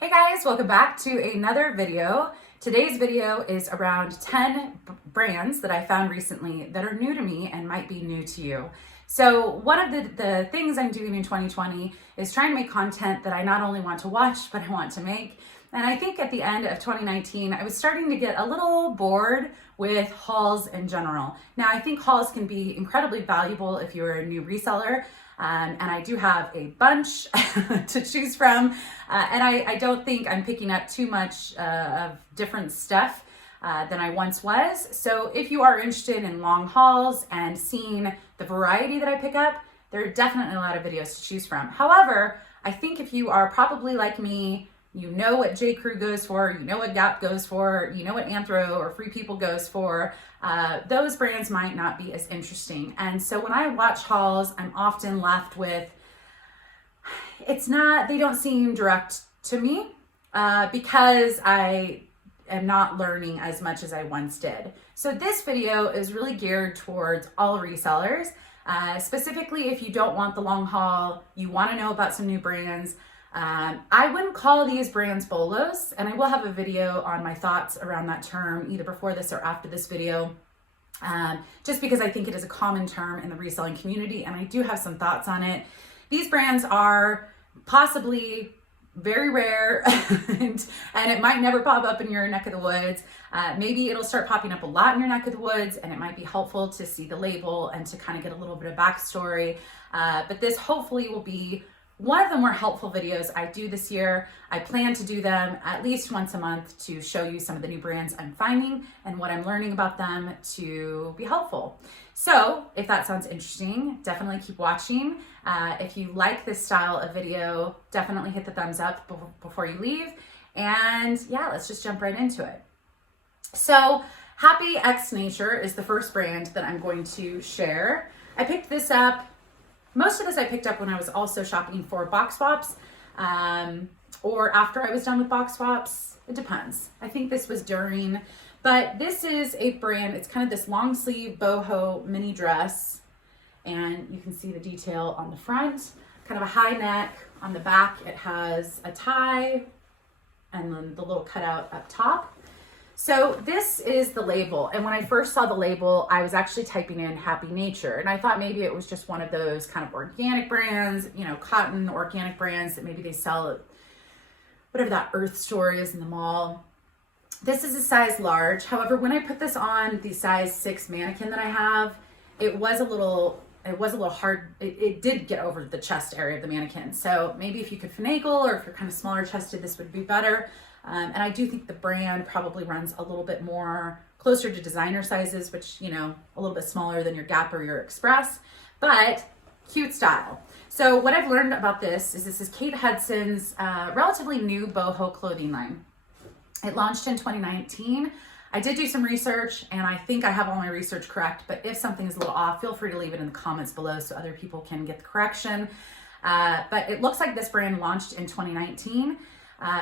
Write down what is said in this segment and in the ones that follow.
Hey guys, welcome back to another video. Today's video is around 10 brands that I found recently that are new to me and might be new to you. So one of the things I'm doing in 2020 is trying to make content that I not only want to watch, but I want to make. And I think at the end of 2019, I was starting to get a little bored with hauls in general. Now, I think hauls can be incredibly valuable if you're a new reseller. And I do have a bunch to choose from. And I don't think I'm picking up too much of different stuff than I once was. So if you are interested in long hauls and seeing the variety that I pick up, there are definitely a lot of videos to choose from. However, I think if you are probably like me, you know what J. Crew goes for, you know what Gap goes for, you know what Anthro or Free People goes for, those brands might not be as interesting. And so when I watch hauls, I'm often left with, they don't seem direct to me because I am not learning as much as I once did. So this video is really geared towards all resellers, specifically if you don't want the long haul, you want to know about some new brands. I wouldn't call these brands bolos, and I will have a video on my thoughts around that term either before this or after this video, just because I think it is a common term in the reselling community, and I do have some thoughts on it. These brands are possibly very rare and it might never pop up in your neck of the woods. Maybe it'll start popping up a lot in your neck of the woods, and it might be helpful to see the label and to kind of get a little bit of backstory. But this hopefully will be one of the more helpful videos I do this year. I plan to do them at least once a month to show you some of the new brands I'm finding and what I'm learning about them to be helpful. So if that sounds interesting, definitely keep watching. If you like this style of video, definitely hit the thumbs up before you leave. And yeah, let's just jump right into it. So Happy X Nature is the first brand that I'm going to share. I picked this up. Most of this I picked up when I was also shopping for box swaps or after I was done with box swaps. It depends. I think this was during, but this is a brand. It's kind of this long sleeve boho mini dress, and you can see the detail on the front, kind of a high neck. On the back, it has a tie and then the little cutout up top. So this is the label, and when I first saw the label, I was actually typing in Happy Nature, and I thought maybe it was just one of those kind of organic brands, you know, cotton organic brands that maybe they sell at whatever that Earth store is in the mall. This is a size large. However, when I put this on the size 6 mannequin that I have, it was a little hard. It did get over the chest area of the mannequin. So maybe if you could finagle, or if you're kind of smaller chested, this would be better. And I do think the brand probably runs a little bit more closer to designer sizes, which, you know, a little bit smaller than your Gap or your Express, but cute style. So what I've learned about this is Kate Hudson's relatively new boho clothing line. It launched in 2019. I did do some research, and I think I have all my research correct, but if something is a little off, feel free to leave it in the comments below so other people can get the correction. But it looks like this brand launched in 2019.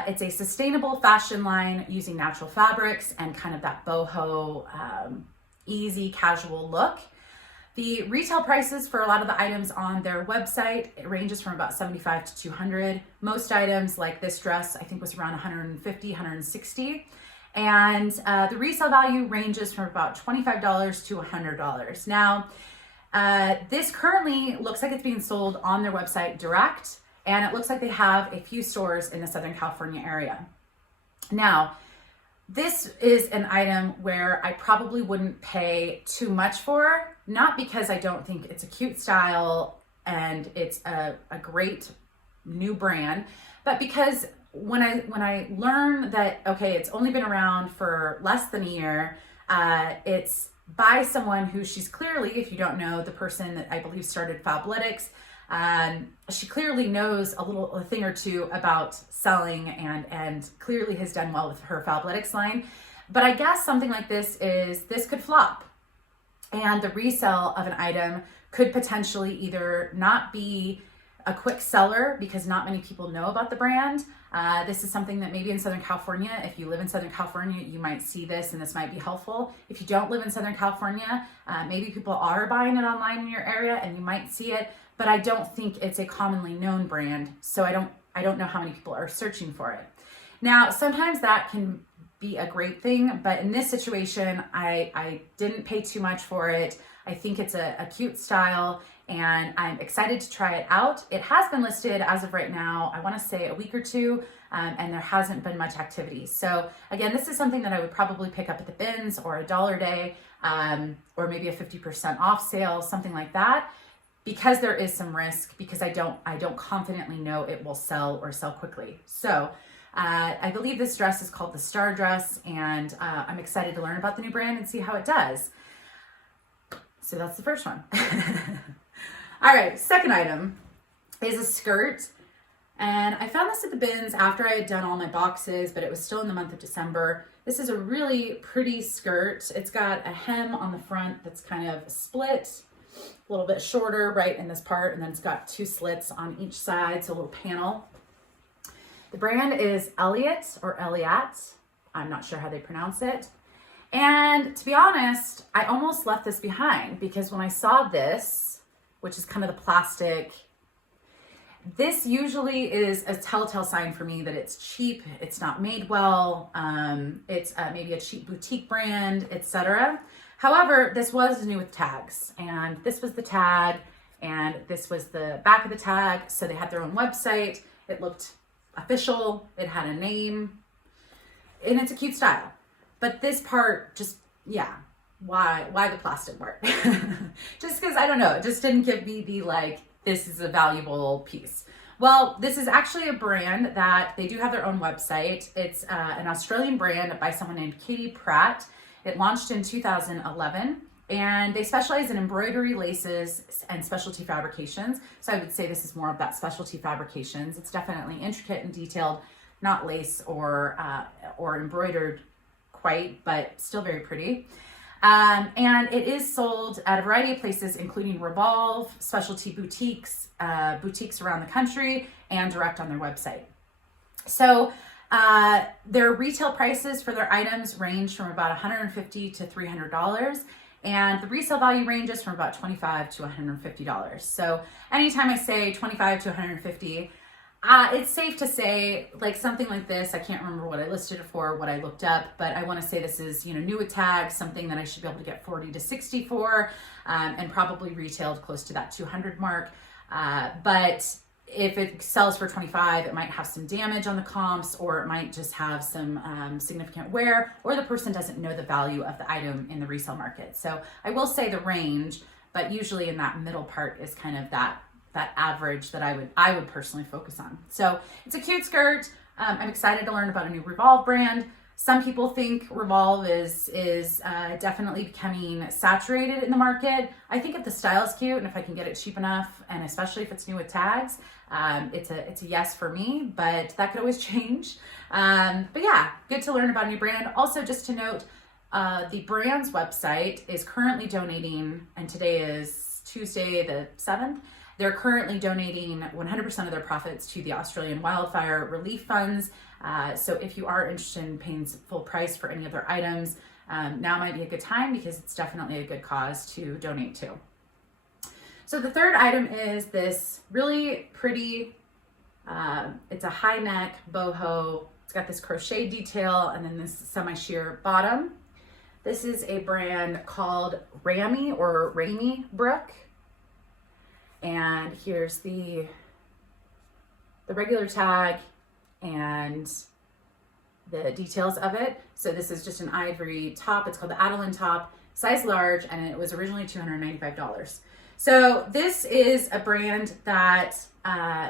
It's a sustainable fashion line using natural fabrics and kind of that boho, easy casual look. The retail prices for a lot of the items on their website, it ranges from about $75 to $200. Most items like this dress, I think was around $150, $160. And the resale value ranges from about $25 to $100. Now, this currently looks like it's being sold on their website direct, and it looks like they have a few stores in the Southern California area. Now, this is an item where I probably wouldn't pay too much for, not because I don't think it's a cute style and it's a great new brand, but because when I learn that, okay, it's only been around for less than a year, it's by someone who she's clearly, if you don't know, the person that I believe started Fabletics, she clearly knows a thing or two about selling and clearly has done well with her Fabletics line. But I guess something like this could flop, and the resale of an item could potentially either not be a quick seller because not many people know about the brand. This is something that maybe in Southern California, if you live in Southern California, you might see this and this might be helpful. If you don't live in Southern California, maybe people are buying it online in your area and you might see it, but I don't think it's a commonly known brand. So I I don't know how many people are searching for it. Now, sometimes that can be a great thing, but in this situation, I didn't pay too much for it. I think it's a cute style, and I'm excited to try it out. It has been listed as of right now, I want to say a week or two, and there hasn't been much activity. So again, this is something that I would probably pick up at the bins or $1 a day, or maybe a 50% off sale, something like that, because there is some risk, because I don't confidently know it will sell or sell quickly. So I believe this dress is called the Star Dress, and I'm excited to learn about the new brand and see how it does. So that's the first one. All right, second item is a skirt. And I found this at the bins after I had done all my boxes, but it was still in the month of December. This is a really pretty skirt. It's got a hem on the front that's kind of split, a little bit shorter right in this part, and then it's got 2 slits on each side, so a little panel. The brand is Elliotts or Elliotts. I'm not sure how they pronounce it. And to be honest, I almost left this behind because when I saw this, which is kind of the plastic, this usually is a telltale sign for me that it's cheap, it's not made well, it's maybe a cheap boutique brand, etc. However, this was new with tags, and this was the tag, and this was the back of the tag, so they had their own website. It looked official, it had a name, and it's a cute style. But this part just, yeah, why the plastic part? Just because, I don't know, it just didn't give me the like, this is a valuable piece. Well, this is actually a brand that they do have their own website. It's an Australian brand by someone named Katie Pratt. It launched in 2011, and they specialize in embroidery, laces, and specialty fabrications. So I would say this is more of that specialty fabrications. It's definitely intricate and detailed, not lace or embroidered quite, but still very pretty. And it is sold at a variety of places, including Revolve, specialty boutiques, boutiques around the country, and direct on their website. So their retail prices for their items range from about $150 to $300, and the resale value ranges from about $25 to $150. So anytime I say $25 to $150, it's safe to say, like something like this, I can't remember what I listed it for, what I looked up, but I want to say this is, new with tags, something that I should be able to get 40 to 60 for, and probably retailed close to that 200 mark. But if it sells for 25, it might have some damage on the comps, or it might just have some significant wear, or the person doesn't know the value of the item in the resale market. So I will say the range, but usually in that middle part is kind of that average that I would personally focus on. So it's a cute skirt. I'm excited to learn about a new Revolve brand. Some people think Revolve is definitely becoming saturated in the market. I think if the style is cute and if I can get it cheap enough, and especially if it's new with tags, it's a yes for me, but that could always change. But yeah, good to learn about a new brand. Also, just to note, the brand's website is currently donating, and today is Tuesday the 7th, they're currently donating 100% of their profits to the Australian wildfire relief funds. So if you are interested in paying full price for any of their items, now might be a good time because it's definitely a good cause to donate to. So the third item is this really pretty, it's a high neck boho. It's got this crochet detail and then this semi-sheer bottom. This is a brand called Rami or Rami Brook. And here's the regular tag and the details of it. So this is just an ivory top. It's called the Adeline top, size large, and it was originally $295. So this is a brand that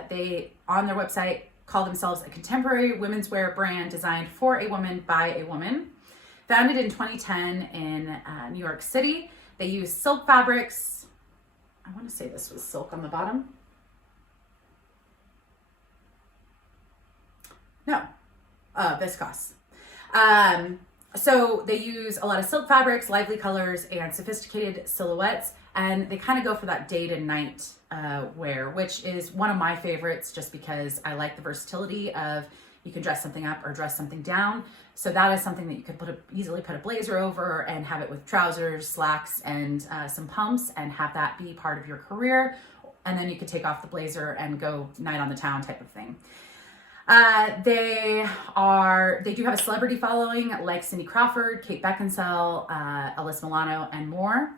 they, on their website, call themselves a contemporary women's wear brand designed for a woman by a woman. Founded in 2010 in New York City. They use silk fabrics. I want to say this was silk on the bottom. No, viscose. So they use a lot of silk fabrics, lively colors, and sophisticated silhouettes, and they kind of go for that day to night wear, which is one of my favorites just because I like the versatility of you can dress something up or dress something down. So that is something that you could easily put a blazer over and have it with trousers, slacks, and some pumps and have that be part of your career. And then you could take off the blazer and go night on the town type of thing. They do have a celebrity following like Cindy Crawford, Kate Beckinsale, Alyssa Milano, and more.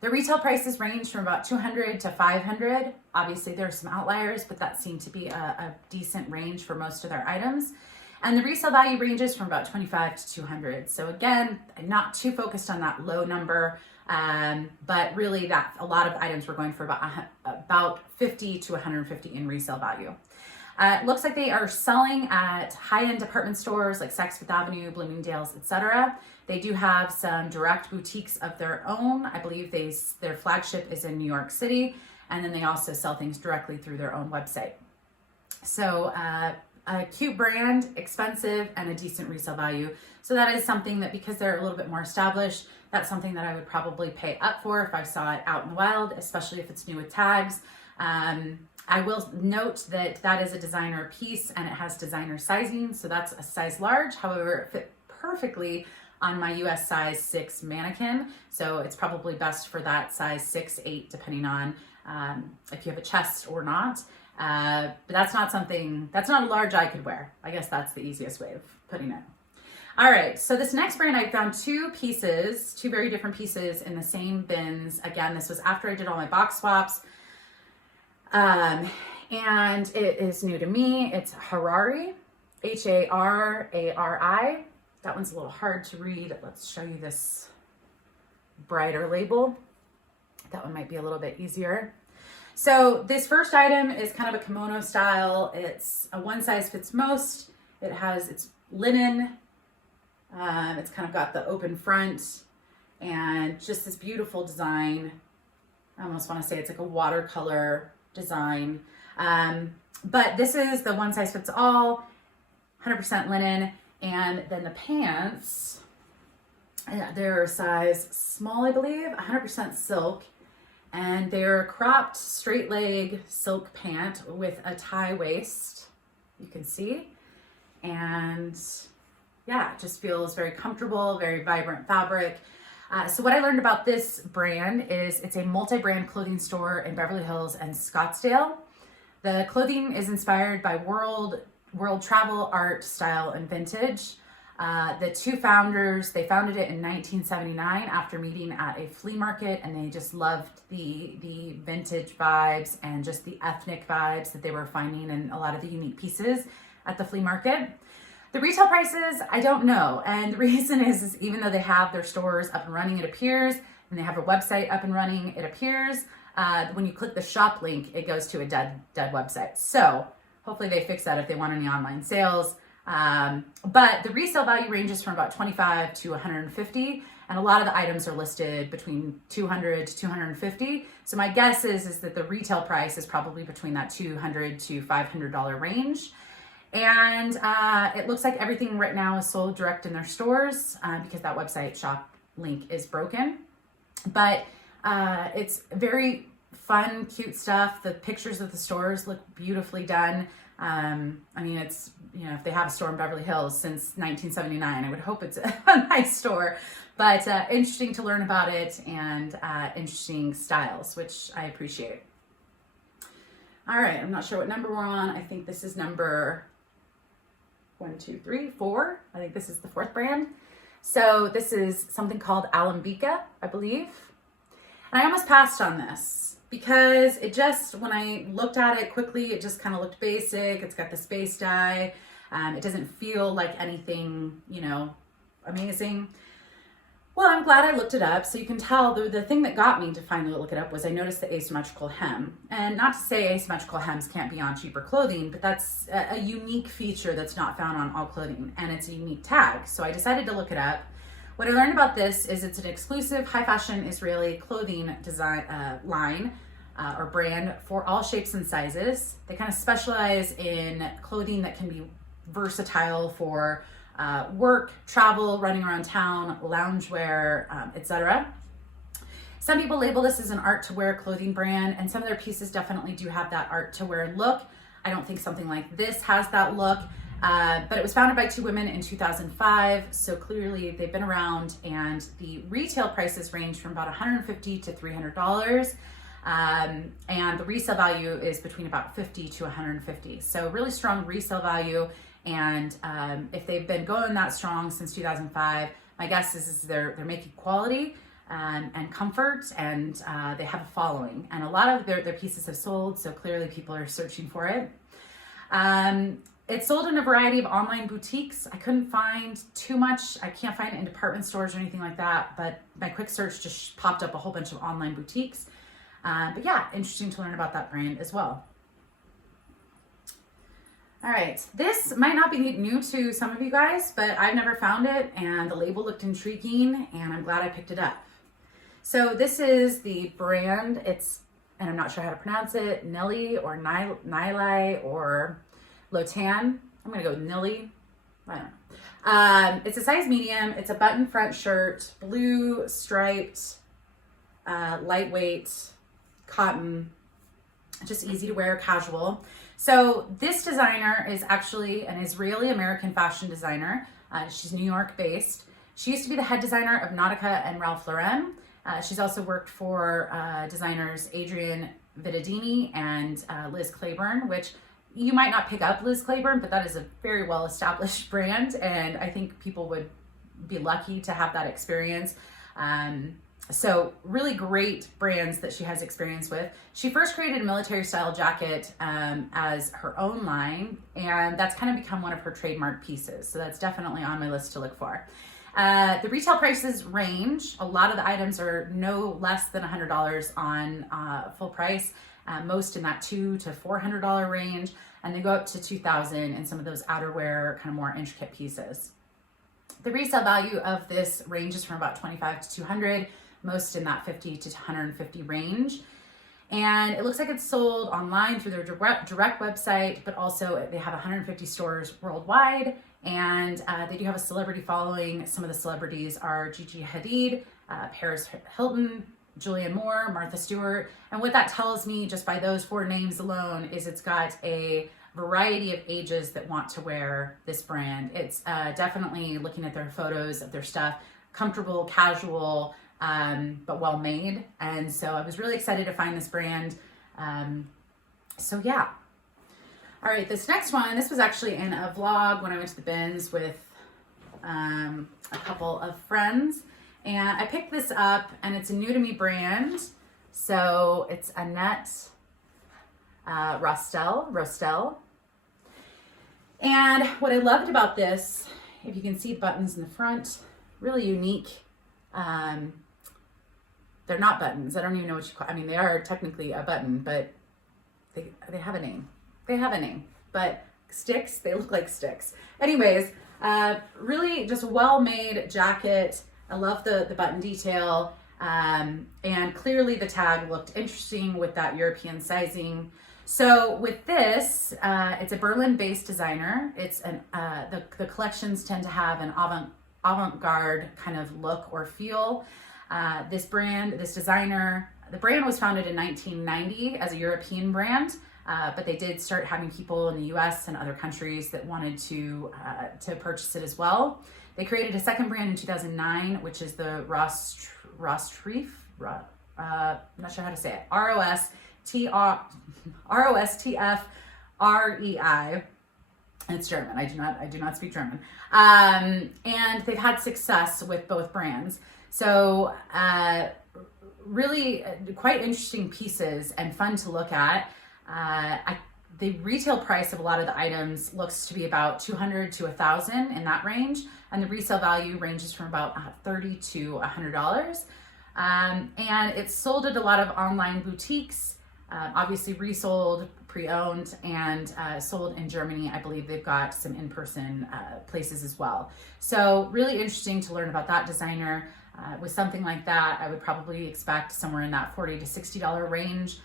The retail prices range from about $200 to $500. Obviously, there are some outliers, but that seemed to be a decent range for most of their items. And the resale value ranges from about $25 to $200. So again, I'm not too focused on that low number, but really that a lot of items were going for about $50 to $150 in resale value. It looks like they are selling at high-end department stores like Saks Fifth Avenue, Bloomingdale's, etc. They do have some direct boutiques of their own. I believe their flagship is in New York City, and then they also sell things directly through their own website. So a cute brand, expensive, and a decent resale value. So that is something that, because they're a little bit more established, that's something that I would probably pay up for if I saw it out in the wild, especially if it's new with tags. I will note that that is a designer piece and it has designer sizing, so that's a size large. However, it fit perfectly on my US size 6 mannequin, so it's probably best for that size 6, 8, depending on if you have a chest or not. But that's not a large I could wear. I guess that's the easiest way of putting it. All right, so this next brand, I found two very different pieces in the same bins. Again, this was after I did all my box swaps. And it is new to me. It's Harari, Harari. That one's a little hard to read. Let's show you this brighter label. That one might be a little bit easier. So this first item is kind of a kimono style. It's a one size fits most. It's linen. It's kind of got the open front and just this beautiful design. I almost want to say it's like a watercolor design. But this is the one size fits all, 100% linen. And then the pants, they're a size small, I believe, 100% silk. And they're a cropped straight leg silk pant with a tie waist, you can see. And yeah, it just feels very comfortable, very vibrant fabric. So what I learned about this brand is it's a multi-brand clothing store in Beverly Hills and Scottsdale. The clothing is inspired by world travel, art, style, and vintage. The two founders, they founded it in 1979 after meeting at a flea market, and they just loved the vintage vibes and just the ethnic vibes that they were finding in a lot of the unique pieces at the flea market. The retail prices, I don't know. And the reason is even though they have their stores up and running, it appears, and they have a website up and running, it appears, when you click the shop link, it goes to a dead website. So hopefully they fix that if they want any online sales. But the resale value ranges from about $25 to $150, and a lot of the items are listed between $200 to $250. So my guess is that the retail price is probably between that $200 to $500 range. And it looks like everything right now is sold direct in their stores because that website shop link is broken. But it's very fun, cute stuff. The pictures of the stores look beautifully done. I mean, it's, if they have a store in Beverly Hills since 1979, I would hope it's a nice store. But interesting to learn about it, and interesting styles, which I appreciate. All right, I'm not sure what number we're on. I think this is number 1, 2, 3, 4. I think this is the 4th brand. So this is something called Alanka, I believe. And I almost passed on this because it just, when I looked at it quickly, it just kind of looked basic. It's got the space dye. It doesn't feel like anything, amazing. Well, I'm glad I looked it up. So you can tell the thing that got me to finally look it up was I noticed the asymmetrical hem. And not to say asymmetrical hems can't be on cheaper clothing, but that's a unique feature that's not found on all clothing, and it's a unique tag. So I decided to look it up. What I learned about this is it's an exclusive high fashion Israeli clothing design line or brand for all shapes and sizes. They kind of specialize in clothing that can be versatile for work, travel, running around town, loungewear, etc. Some people label this as an art to wear clothing brand, and some of their pieces definitely do have that art to wear look. I don't think something like this has that look, but it was founded by 2 women in 2005, so clearly they've been around, and the retail prices range from about $150 to $300. And the resale value is between about 50 to 150. So really strong resale value. And if they've been going that strong since 2005, my guess is they're making quality and comfort, and they have a following. And a lot of their pieces have sold, so clearly people are searching for it. It's sold in a variety of online boutiques. I couldn't find too much. I can't find it in department stores or anything like that, but my quick search just popped up a whole bunch of online boutiques. But yeah, interesting to learn about that brand as well. All right, this might not be new to some of you guys, but I've never found it, and the label looked intriguing, and I'm glad I picked it up. So this is the brand, and I'm not sure how to pronounce it, Nelly or Nelly or Lotan. I'm gonna go with Nelly. I don't know. It's a size medium. It's a button front shirt, blue striped, lightweight, cotton, just easy to wear, casual. So this designer is actually an Israeli-American fashion designer. She's New York based. She used to be the head designer of Nautica and Ralph Lauren. She's also worked for designers Adrian Vidadini and Liz Claiborne, which you might not pick up Liz Claiborne, but that is a very well-established brand, and I think people would be lucky to have that experience. So really great brands that she has experience with. She first created a military style jacket as her own line, and that's kind of become one of her trademark pieces. So that's definitely on my list to look for. The retail prices range. A lot of the items are no less than $100 on full price, most in that $200 to $400 range, and they go up to $2,000 in some of those outerwear kind of more intricate pieces. The resale value of this ranges from about $25 to $200, most in that $50 to $150 range. And it looks like it's sold online through their direct website, but also they have 150 stores worldwide, and they do have a celebrity following. Some of the celebrities are Gigi Hadid, Paris Hilton, Julianne Moore, Martha Stewart. And what that tells me just by those 4 names alone is it's got a variety of ages that want to wear this brand. It's definitely, looking at their photos of their stuff, comfortable, casual, but well made. And so I was really excited to find this brand. So yeah. All right, this next one, this was actually in a vlog when I went to the bins with a couple of friends. And I picked this up, and it's a new to me brand. So it's Annette Rostel. And what I loved about this, if you can see buttons in the front, really unique. They're not buttons. I don't even know what you call. I mean, they are technically a button, but they have a name. They have a name, but sticks. They look like sticks. Anyways, really just a well-made jacket. I love the button detail, and clearly the tag looked interesting with that European sizing. So with this, it's a Berlin-based designer. It's the collections tend to have an avant-garde kind of look or feel. This designer, the brand was founded in 1990 as a European brand, but they did start having people in the US and other countries that wanted to purchase it as well. They created a second brand in 2009, which is the Rostreif, I'm not sure how to say it, ROSTFREI. It's German. I do not speak German. And they've had success with both brands. So really quite interesting pieces and fun to look at. The retail price of a lot of the items looks to be about $200 to $1,000 in that range, and the resale value ranges from about $30 to $100. And it's sold at a lot of online boutiques, obviously resold, pre-owned, and sold in Germany. I believe they've got some in-person places as well. So really interesting to learn about that designer. With something like that, I would probably expect somewhere in that $40 to $60 range,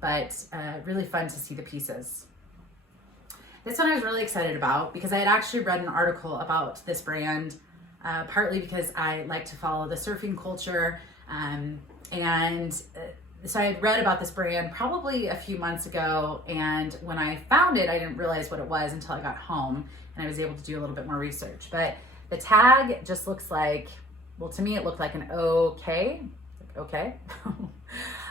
but really fun to see the pieces. This one I was really excited about because I had actually read an article about this brand, partly because I like to follow the surfing culture, so I had read about this brand probably a few months ago, and when I found it, I didn't realize what it was until I got home and I was able to do a little bit more research. But the tag just looks like, well, to me it looked like an okay.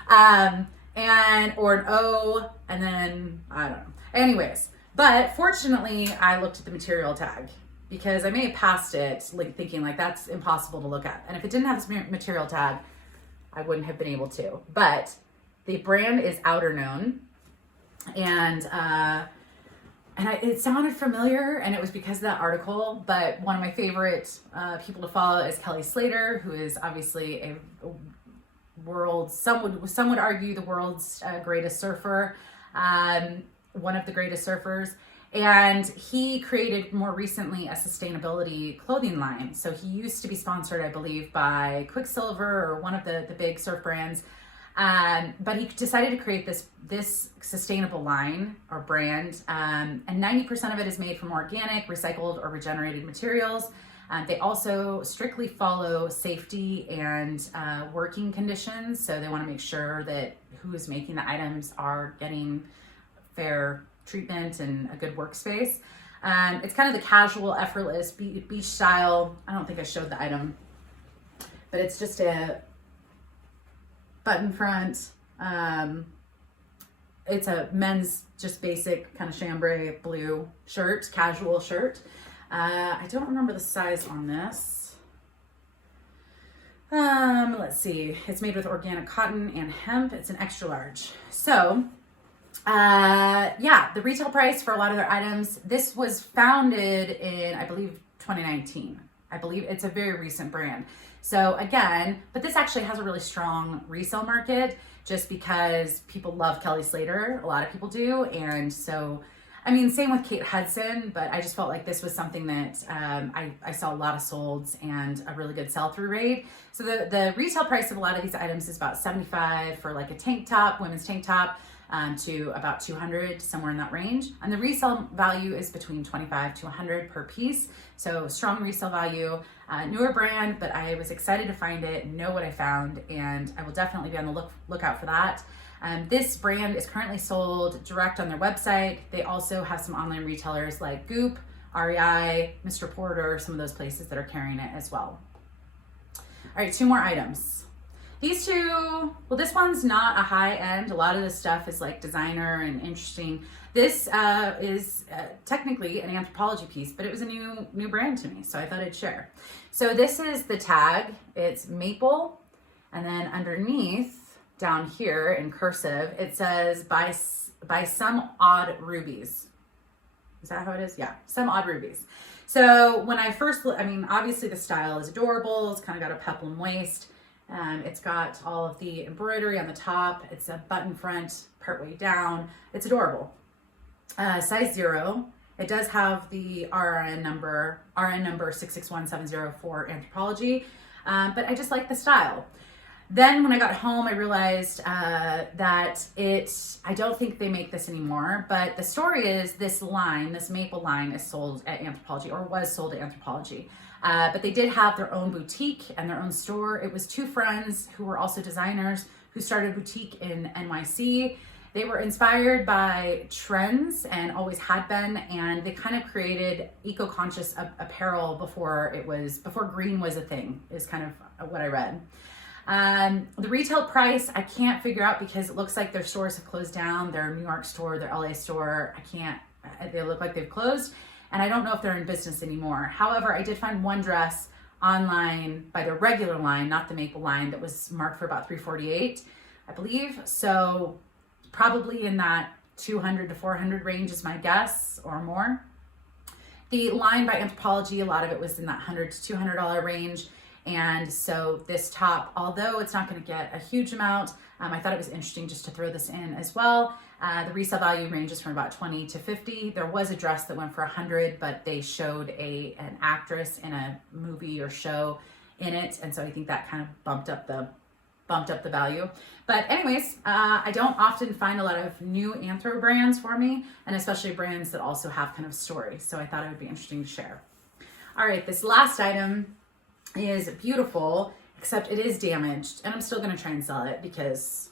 or an O, and then I don't know. Anyways, but fortunately I looked at the material tag, because I may have passed it like thinking like that's impossible to look at. And if it didn't have this material tag, I wouldn't have been able to. But the brand is Outer Known, and it sounded familiar, and it was because of that article. But one of my favorite people to follow is Slater, who is obviously a world, some would argue the world's greatest surfer, one of the greatest surfers. And he created more recently a sustainability clothing line. So he used to be sponsored, I believe, by Quicksilver or one of the big surf brands. But he decided to create this sustainable line or brand. And 90% of it is made from organic, recycled, or regenerated materials. They also strictly follow safety and working conditions. So they want to make sure that who is making the items are getting fair treatment and a good workspace. It's kind of the casual, effortless beach style. I don't think I showed the item, but it's just a button front. It's a men's just basic kind of chambray blue shirt, casual shirt. I don't remember the size on this. Let's see. It's made with organic cotton and hemp. It's an extra large. So yeah, the retail price for a lot of their items, this was founded in, I believe, 2019. I believe it's a very recent brand. So again, but this actually has a really strong resale market just because people love Kelly Slater. A lot of people do. And so, I mean, same with Kate Hudson, but I just felt like this was something that I saw a lot of solds and a really good sell-through rate. So the retail price of a lot of these items is about $75 for like a tank top, women's tank top, to about $200, somewhere in that range. And the resale value is between $25 to $100 per piece. So strong resale value, newer brand, but I was excited to find it, know what I found, and I will definitely be on the lookout for that. This brand is currently sold direct on their website. They also have some online retailers like Goop, REI, Mr. Porter, some of those places that are carrying it as well. All right, 2 more items. These two, well, this one's not a high end. A lot of this stuff is like designer and interesting. This is technically an Anthropologie piece, but it was a new brand to me, so I thought I'd share. So this is the tag. It's maple, and then underneath, down here in cursive, it says by some odd rubies. Is that how it is? Yeah, some odd rubies. So when I first, I mean, obviously the style is adorable. It's kind of got a peplum waist. It's got all of the embroidery on the top. It's a button front partway down. It's adorable. Size 0. It does have the RN number 661704 for Anthropologie, but I just like the style. Then when I got home, I realized that I don't think they make this anymore, but the story is this maple line is sold at Anthropologie, or was sold at Anthropologie. But they did have their own boutique and their own store. It was 2 friends who were also designers who started a boutique in NYC. They were inspired by trends and always had been, and they kind of created eco-conscious apparel before green was a thing, is kind of what I read. The retail price, I can't figure out because it looks like their stores have closed down. Their New York store, their LA store, they look like they've closed. And I don't know if they're in business anymore. However, I did find one dress online by their regular line, not the maple line, that was marked for about $348, I believe. So probably in that $200 to $400 range is my guess, or more. The line by Anthropologie, a lot of it was in that $100 to $200 range. And so this top, although it's not going to get a huge amount, I thought it was interesting just to throw this in as well. The resale value ranges from about $20 to $50. There was a dress that went for $100, but they showed an actress in a movie or show in it, and so I think that kind of bumped up the value. But anyways, I don't often find a lot of new anthro brands for me, and especially brands that also have kind of story. So I thought it would be interesting to share. All right, this last item is beautiful, except it is damaged, and I'm still going to try and sell it because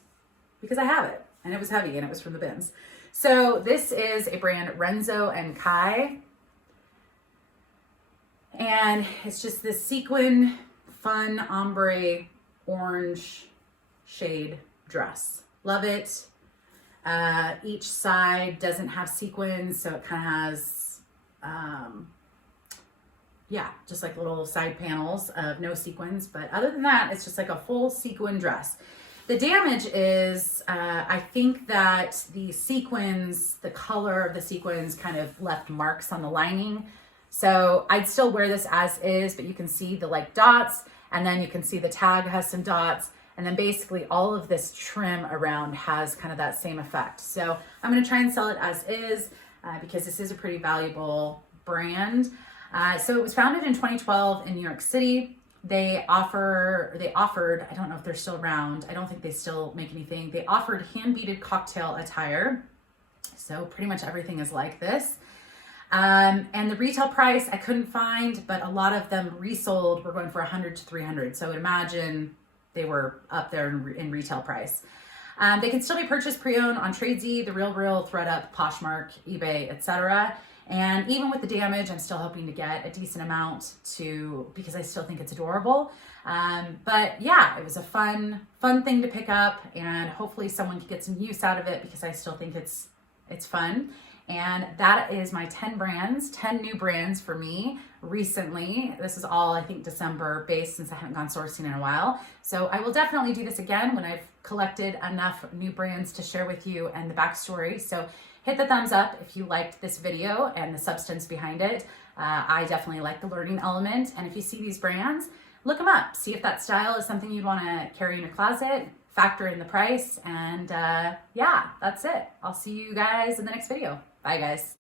I have it, and it was heavy, and it was from the bins. So this is a brand, Renzo and Kai, and it's just this sequin, fun ombre orange shade dress. Love it. Each side doesn't have sequins, so it kind of has, yeah, just like little side panels of no sequins. But other than that, it's just like a full sequin dress. The damage is, I think that the sequins, the color of the sequins kind of left marks on the lining. So I'd still wear this as is, but you can see the like dots, and then you can see the tag has some dots. And then basically all of this trim around has kind of that same effect. So I'm gonna try and sell it as is because this is a pretty valuable brand. So it was founded in 2012 in New York City. They offered, I don't know if they're still around. I don't think they still make anything. They offered hand-beaded cocktail attire. So pretty much everything is like this. And the retail price I couldn't find, but a lot of them resold were going for $100 to $300. So I would imagine they were up there in retail price. They can still be purchased pre-owned on Tradesy, The Real, ThredUp, Poshmark, eBay, etc. And even with the damage, I'm still hoping to get a decent amount because I still think it's adorable. But yeah, it was a fun thing to pick up, and hopefully someone could get some use out of it because I still think it's fun. And that is my 10 new brands for me recently. This is all, I think, December based since I haven't gone sourcing in a while. So I will definitely do this again when I've collected enough new brands to share with you and the backstory. So hit the thumbs up if you liked this video and the substance behind it. I definitely like the learning element. And if you see these brands, look them up. See if that style is something you'd want to carry in your closet. Factor in the price. And yeah, that's it. I'll see you guys in the next video. Bye, guys.